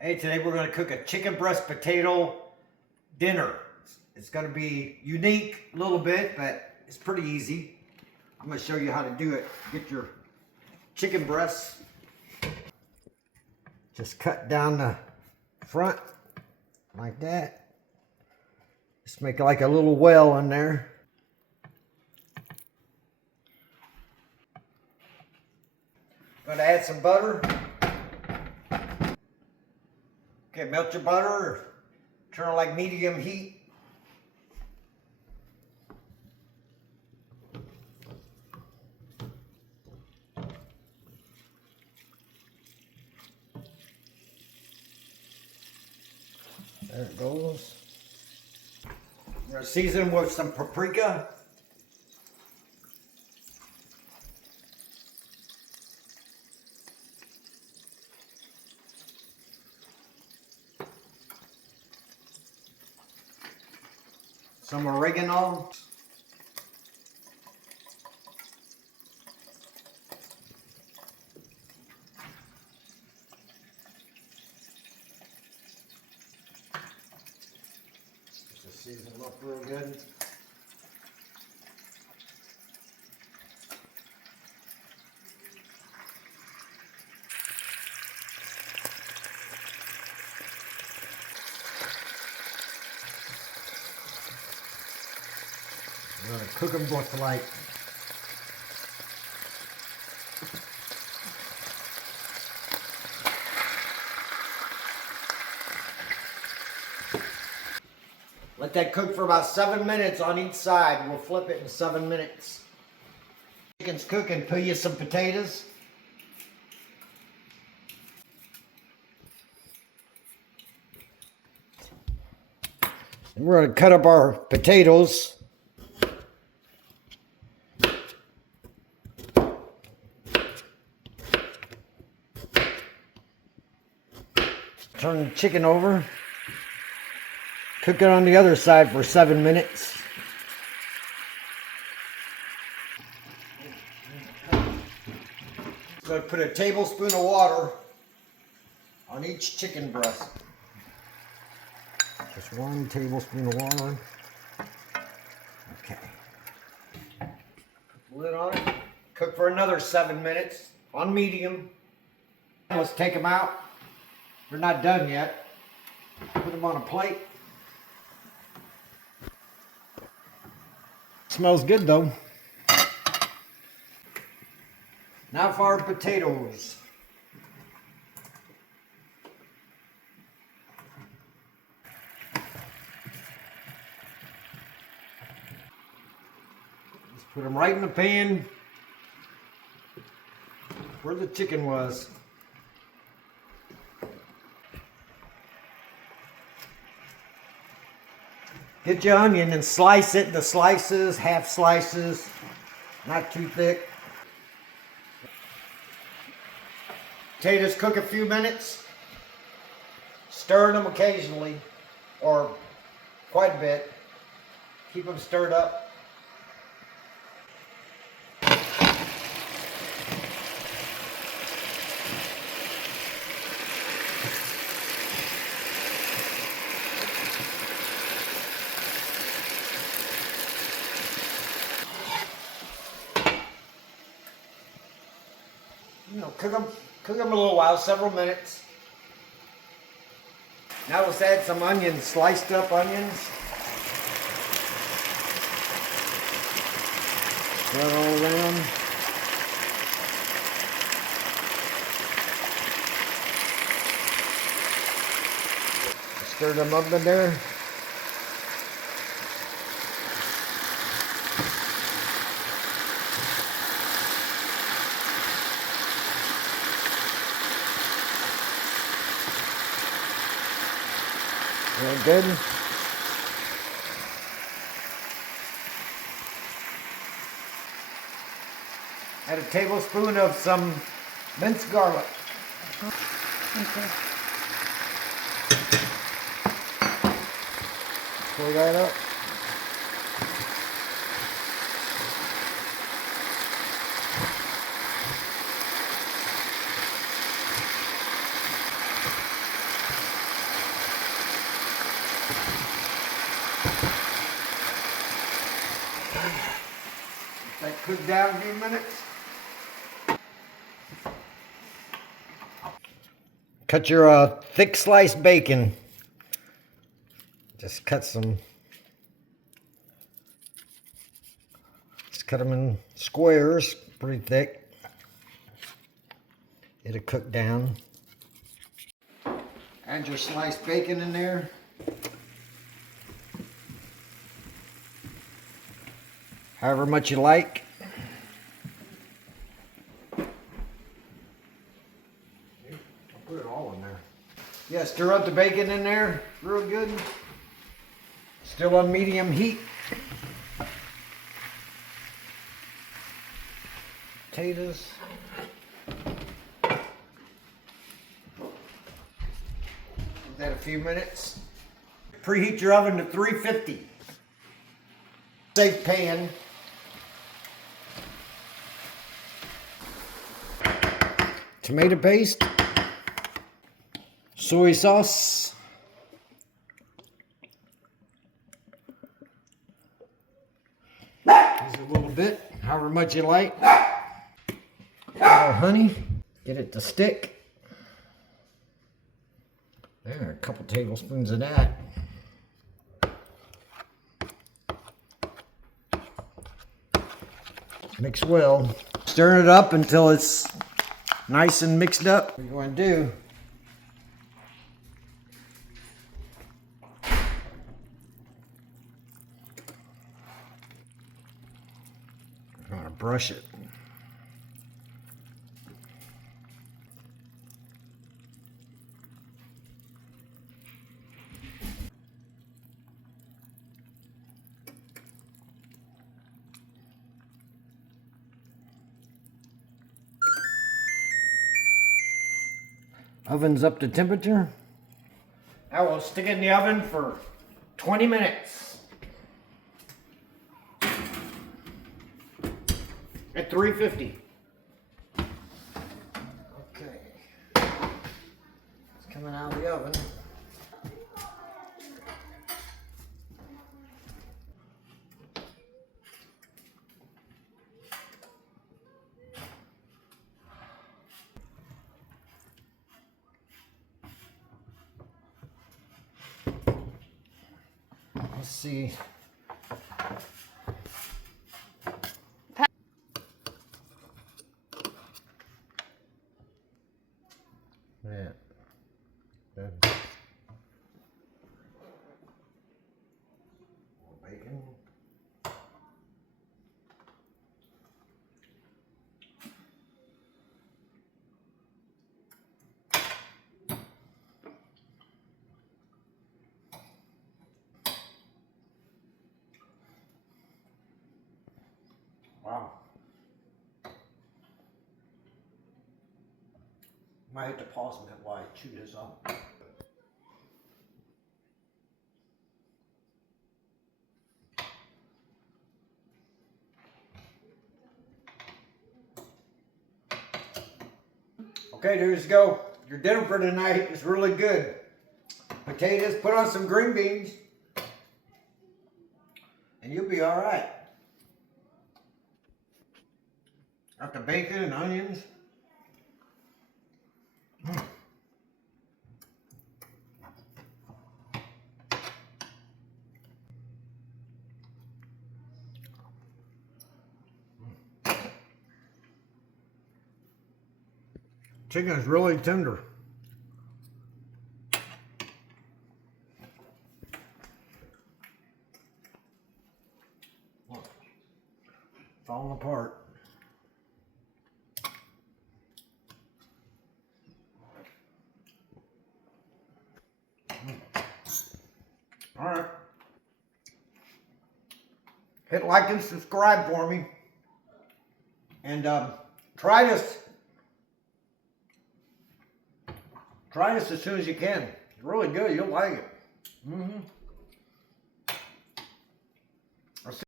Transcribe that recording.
Hey, today we're going to cook a chicken breast potato dinner. It's going to be unique a little bit, but it's pretty easy. I'm going to show you how to do it. Get your chicken breasts. Just cut down the front like that. Just make like a little well in there. Going to add some butter. Okay, melt your butter. Turn it like medium heat. There it goes. I'm going to season with some paprika. Some oregano. Just season them up real good. I'm going to cook them with like let that cook for about 7 minutes on each side. We'll flip it in 7 minutes. Chicken's cooking, peel you some potatoes. And we're going to cut up our potatoes. Turn the chicken over. Cook it on the other side for 7 minutes. So put a tablespoon of water on each chicken breast. Just 1 tablespoon of water. Okay. Put the lid on it. Cook for another 7 minutes on medium. Let's take them out. We're not done yet. Put them on a plate. Smells good though. Now for our potatoes. Just put them right in the pan where the chicken was. Get your onion and slice it into slices, half slices, not too thick. Potatoes cook a few minutes, stirring them occasionally, or quite a bit. Keep them stirred up. Cook them a little while, several minutes. Now let's add some onions, sliced up onions. Spread all around. Stir them up in there. Real good. Add a tablespoon of some minced garlic. Okay. Stir that up. cook down a few minutes. Cut your thick sliced bacon. Just cut them in squares, pretty thick. It'll cook down. Add your sliced bacon in there. However much you like. I'll put it all in there. Yeah, stir up the bacon in there real good. Still on medium heat. Potatoes. Give that a few minutes. Preheat your oven to 350. Safe pan. Tomato paste. Soy sauce. Use a little bit, however much you like. Honey, get it to stick. There, a couple tablespoons of that. Mix well. Stir it up until it's nice and mixed up. What you want to do? You want to brush it. Oven's up to temperature. Now we'll stick it in the oven for 20 minutes. At 350. Okay. It's coming out of the oven. Let's see. Yeah. Bacon. Wow. Might have to pause a minute while I chew this up. Okay, there you go. Your dinner for tonight is really good. Potatoes, put on some green beans, and you'll be all right. Got the bacon and onions. Chicken is really tender. Look, falling apart. All right. Hit like and subscribe for me. And try this. Try this as soon as you can. It's really good. You'll like it.